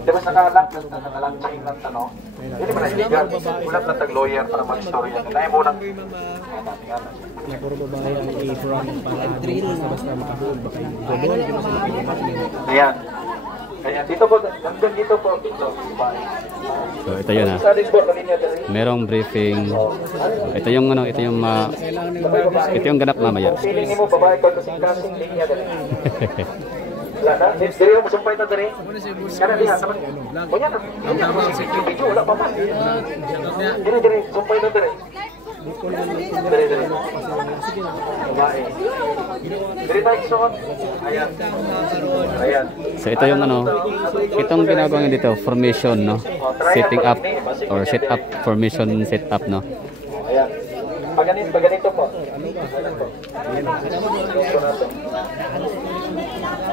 Di ba nakalang chain lang tanong? Hindi ba na illegal? Ulat na tag-lawyer para mag-story yan. Kaya mo nang... Na puro babae ang i-front para basta makahul baka yung gobol di ba sila pinapakita. Ayan. Kaya dito po, hanggang dito po. So ito yun ha. Merong briefing. Ito yung ano, ito yung ganap mamaya. Feeling mo babae ko kasing linya dali. Wala na, diri mo sumpay ta diri. Kana diha taman. Kunya na. Video wala pa man. Diri sumpay ta diri. Diri. Babae. Diri tayo suot. Ayan. So ito yung ano, itong ginagawa nyo dito, formation no. Setting up or set up formation set up no. Ayan. Pag ganito po.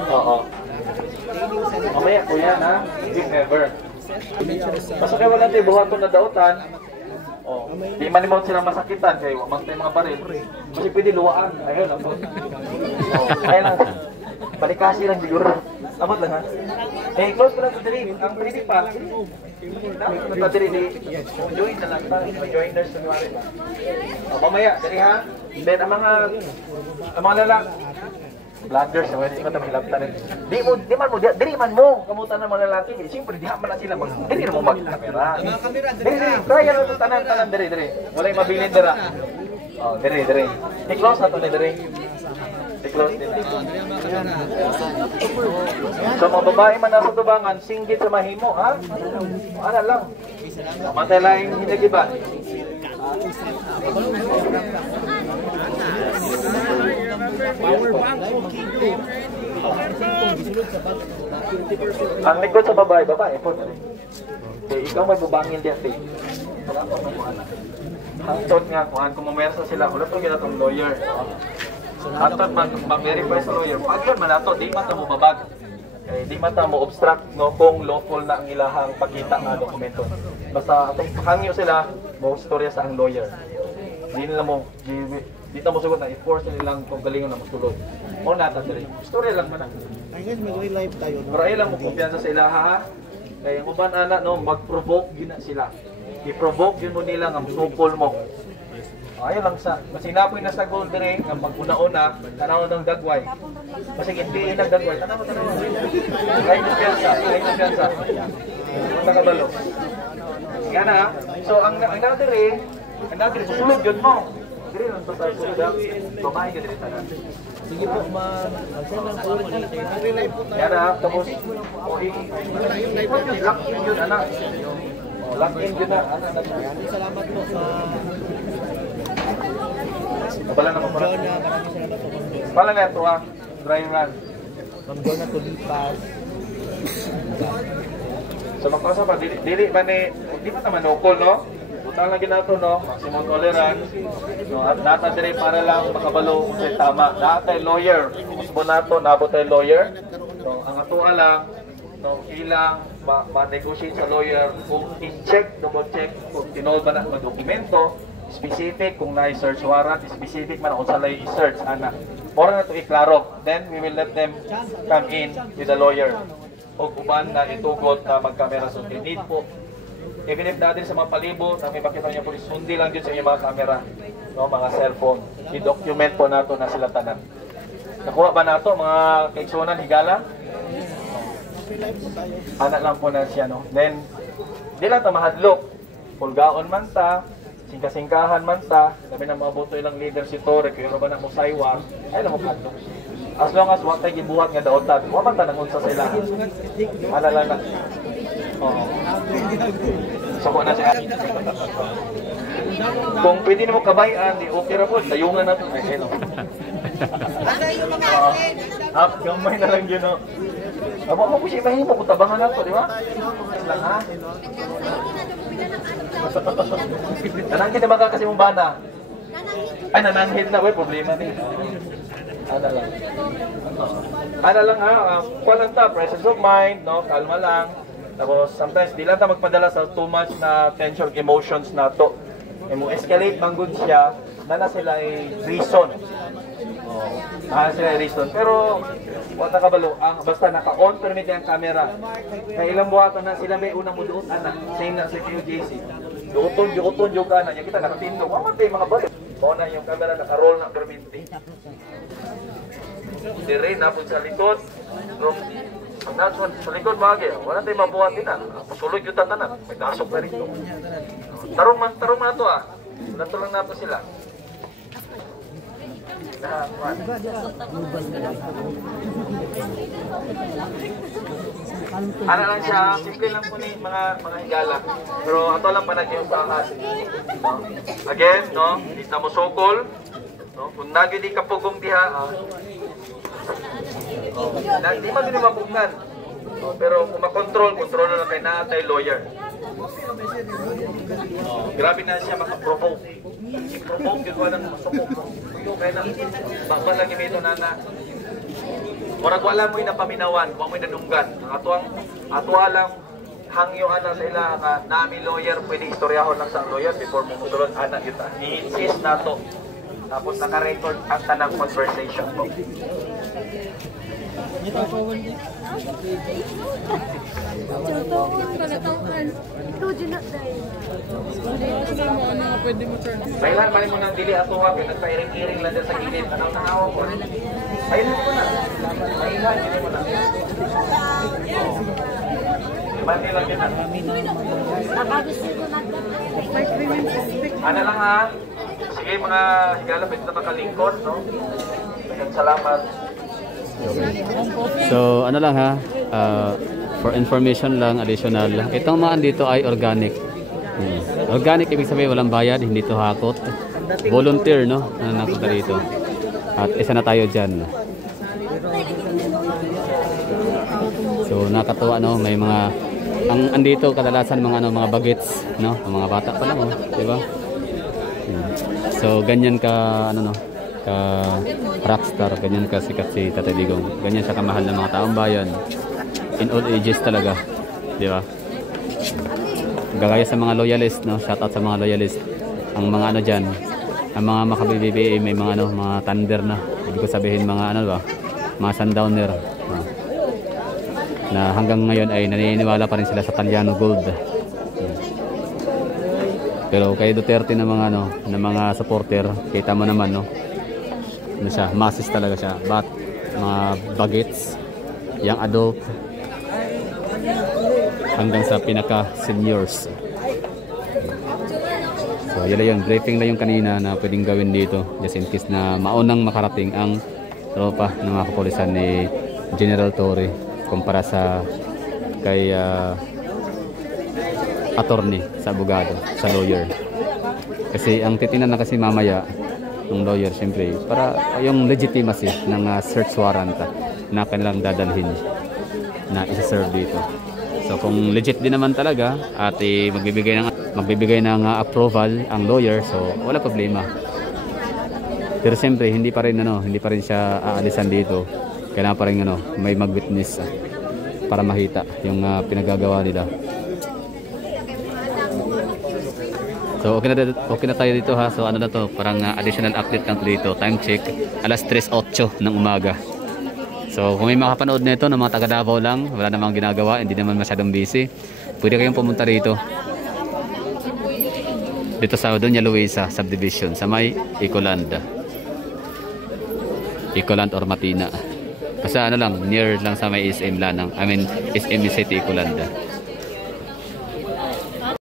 Oo. Mamaya kuya na, if ever. Basta kaya wala tayo buhaton na dautan. Oh, di man mo sila masakitan kay wag tay mga baril. Kasi pwede luwaan. Ayun ako. Oh, ayun lang. Balikasi lang siguro. Amot lang ha. Eh, close ko na ito diri. Ang pwede pa. Ito diri di. Join na lang pa. Joiners na nuwari ba. Oh, mamaya, diri ha. Then, ang mga lalaki. Vloggers, hindi ko ito mahilaptan. Diri man mo. Kamutan ng mga lalaki. Siyempre, diha man na sila. Diri na mo mag-camera. Diri. Kaya na ito tanan. Diri. Wala yung mabilin dira. Oh, diri. I-close na ito na diri. I-close din. So, mga babae man nasa tubangan, singgit sa mahimo, ha? Ano lang. Matay lang yung hinagiban. Ang likod sa babae po. Ikaw may bubangin diyan, te. Hantot nga, kung mamersa sila, wala po gina itong lawyer. Hantot man, mag-verify sa lawyer. Pag yun man ito, di man ito mo babag. Di man ito mo obstruct no, kung lawful na ang ilahang pagkita nga dokumento. Basta hangyo sila, mo storya sa ang lawyer. Di nila mo, di na mo sugot na i-force nilang kung galingon na masulod. O nata diri. Storya lang man na. Ay guys, mag-live tayo. Pero ay lang mo kumpiyansa sa ilaha ha. Kaya ang uban ana no, mag-provoke gina sila. I-provoke yun mo nila nga musupol mo. Ayun lang sa masinapoy na sa goal dire nga maguna-una tanaw ng dagway. Kasi hindi nagdagway tanaw. Ay kumpiyansa. Nakabalo. Yan na. So ang nadire susulod yun mo. Dire lang to sa sulod. Babae ka dire tanan. Sige po, mag-share lang po. Mag-live po tayo. Yan na, tapos lock in yun, anak. Lock in yun na, anak. Salamat po sa Kabala na mo pala. maraming salamat po. Pala na ito dry run. Ma'am Jona Tulipas. So magpasa pa, dili ba ni, di ba naman nukol, no? Utang lang ginato, no? Maximum tolerance. No, at nata dire para lang makabalo kung sa'y tama. Natay lawyer. Musbo nato, nabot tayo lawyer. No, ang atuwa lang, no, ilang ma-negotiate sa lawyer kung i-check, double-check kung tinol ba na ang dokumento, specific kung na-search warrant, specific man kung saan i-search, anak. Mora na ito iklaro. Then, we will let them come in with the lawyer. O kuban na itugot na mag-camera. So, they need po. Even if natin sa mga palibot, na may pakita niya po, sundi lang din sa inyong mga camera, no, mga cellphone. I-document po nato na sila tanan. Nakuha ba nato mga kaigsunan, higala? Anak lang po na siya, no? Then, di lang ito mahadlok. Pulgaon man ta, singkasingkahan man ta, sabi na mabuto ilang leader si Torre, kaya ba na mo saywar, ay na mo hadlok. As long as wag tayo gibuhat nga daotan, wag man ta nangunsa sa ilang. Ana lang na. Oo. Suko na siya. Kung pwede mo kabayan, di okay ra po, tayungan na ito. Ay, hello. Gamay na lang yun, no? Abo mo po siya mahimo kung tabangan na ito, di ba? Lang, ha? Nananghit naman ka kasi mong bana. Ay, nananghit na, problema din. Ano lang. Ano lang, ha? Kuha lang ta, presence of mind, no? Kalma lang. Tapos, sometimes, di lang ta magpadala sa too much na tension, emotions na to. Escalate bang good siya, na sila ay reason. Sila ay reason. Pero, O nakabalo, basta naka-on permit ang camera. Kaya ilang buhatan na sila may unang muduot, anak. Same na sa QJC. Duoton, juga na. Yung kita nakatindog. Mamatay mga balo. O na yung camera naka-roll na permit. Dire na po sa likod. Sa likod bagay. Wala tayong mabuhat din na. Pasulog yung tatanan. May kasok na rito. Tarong man ito Natulong na po sila. Ano lang siya, simple lang po ni mga higala. Pero ato lang panag yung sahas. Again, no, hindi na mo sokol. No, kung nagyo di kapugong diha, hindi man din mapungan. Pero kung makontrol na lang kay naatay lawyer. Grabe na siya makaprovoke. I-provoke yung walang masukong. Kuyo kaya na, bakit lagi may ito na murag wala mo yung napaminawan, wala mo yung nadunggan. Ang atuwa lang hangyo ana sa ila ka nami lawyer, pwede istoryahon lang sa lawyer before mo mutulon anak yun. I-insist na to. Tapos naka-record ang tanang conversation po. Bailan pa rin mo ng dili atuwa, nagpairing-iring lang dyan sa gilid. Tanaw-tanaw ko. Bailan mo na. Bailan, gilid mo na. Bandi lang yan. Ano lang ha? Sige mga higala, pwede na makalingkod, no? Salamat. So ano lang ha, for information lang additional, itong mga dito ay organic. Organic ibig sabihin walang bayad, hindi to hakot. Volunteer no, na napunta dito. At isa na tayo dyan. So nakatuwa no, may mga andito kadalasan mga mga bagets no, mga bata pa lang di ba? So ganyan ka rockstar, ganyan ka sikat si Tatay Digong. Ganyan siya kamahal ng mga taong bayan. In all ages talaga, di ba? Gagaya sa mga loyalist, no? Shout out sa mga loyalist. Ang mga ano diyan, ang mga makabibibi may mga mga thunder na. Ibig ko sabihin mga ba? Mga sundowner. Na hanggang ngayon ay naniniwala pa rin sila sa Taliano Gold. Pero kay Duterte na mga na mga supporter, kita mo naman ano siya, masses talaga siya. But mga bagets, young adult hanggang sa pinaka seniors. So yun lang yun, briefing lang yung kanina na pwedeng gawin dito just in case na maunang makarating ang tropa ng mga kapulisan ni General Torre kumpara sa kay attorney, sa abogado, sa lawyer. Kasi ang titinan na kasi mamaya ng lawyer siyempre para yung legitimacy ng search warrant na kanilang dadalhin na isa-serve dito. So kung legit din naman talaga at magbibigay ng approval ang lawyer, so wala problema. Pero siyempre hindi pa rin siya aalisan dito. Kailangan pa rin may mag-witness para makita yung pinagagawa nila. So okay na tayo dito ha. So ano na to, parang additional update lang dito. Time check, alas 3:08 ng umaga. So kung may makapanood nito ng mga taga Davao lang, wala namang ginagawa, hindi naman masyadong busy, pwede kayong pumunta dito. Dito sa Doña Luisa subdivision sa may Ecoland or Matina. Kasi ano lang, near lang sa may SM Lanang. I mean SM City Ecoland.